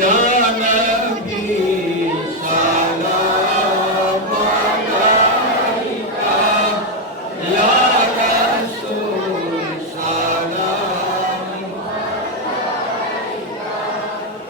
يا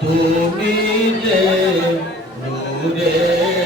তুমি যে নূরে